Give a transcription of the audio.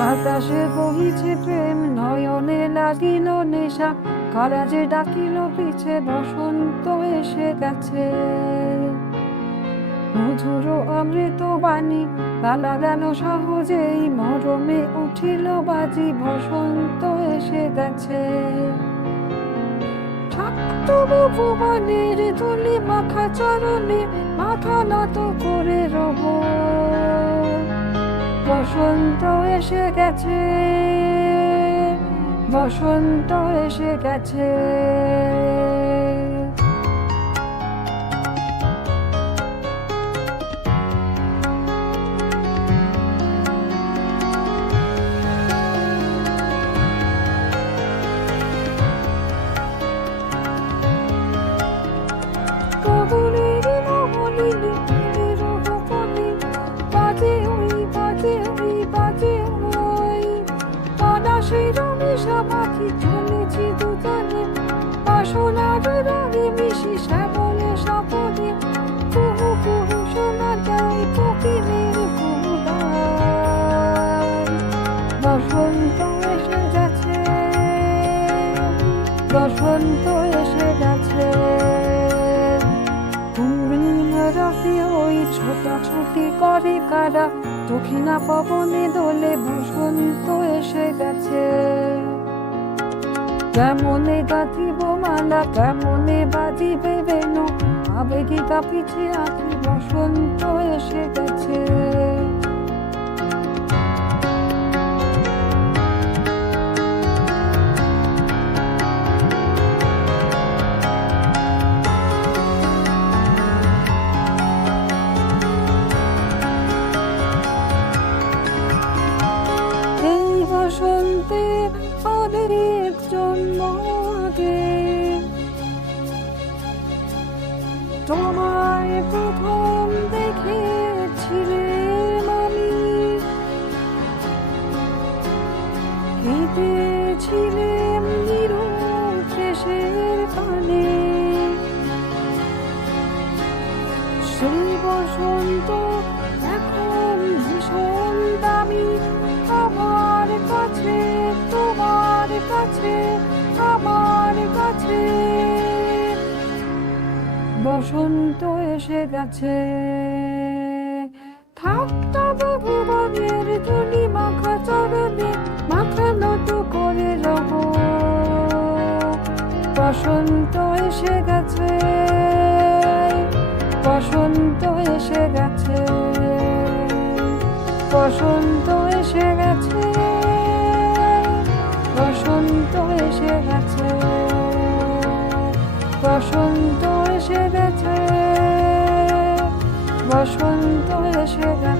বাতাসে বহিছে প্রেম, নয়নে লাগিল নেশা, কারা যে ডাকিল পিছে, বসন্ত এসে গেছে। মধুর অমৃত বাণী গালা গেল সহজেই, মরমে উঠিল বাজি, বসন্ত এসে গেছে। তবু ভুবনের ধুলি মাখা চরণে মাথা নত করে রব, বসন্ত এসে গেছে, বসন্ত এসে গেছে। পাখি চলেছি দুজনে, বাসনার রঙে মিশি শ্যামলে স্বপনে, কুহু কুহু শোনা যায় কোকিলের গুণগান। বসন্ত এসে গেছে, বসন্ত এসে গেছে। রাতে ওই ছোটাছুটি করে কারা, দক্ষিণা পবনে দোলে, বসন্ত এসে গেছে। কেমনে গাঁথিব মালা, কেমনে বাজিবে বেনু, আবেগে কাঁপিছে আঁখি, বসন্ত এসে গেছে। বসন্তে অনেক জন্ম আগে তোমায় প্রথম দেখেছিলাম আমি, হেঁটেছিলাম নীরব দেশের পানে। সেই বসন্ত এখন ভীষণ দামি আমার কাছে, তোমার কাছে, আমার কাছে। বসন্ত এসে গেছে। থাকতো ভুবনের ধুলি মাখা চরণে, মাথা নত করে রব, বসন্ত এসে গেছে, বসন্ত এসে গেছে, বসন্ত এসে গেছে, বসন্ত এসে গেছে, বসন্ত এসে গেছে, বসন্ত এসে গেছে।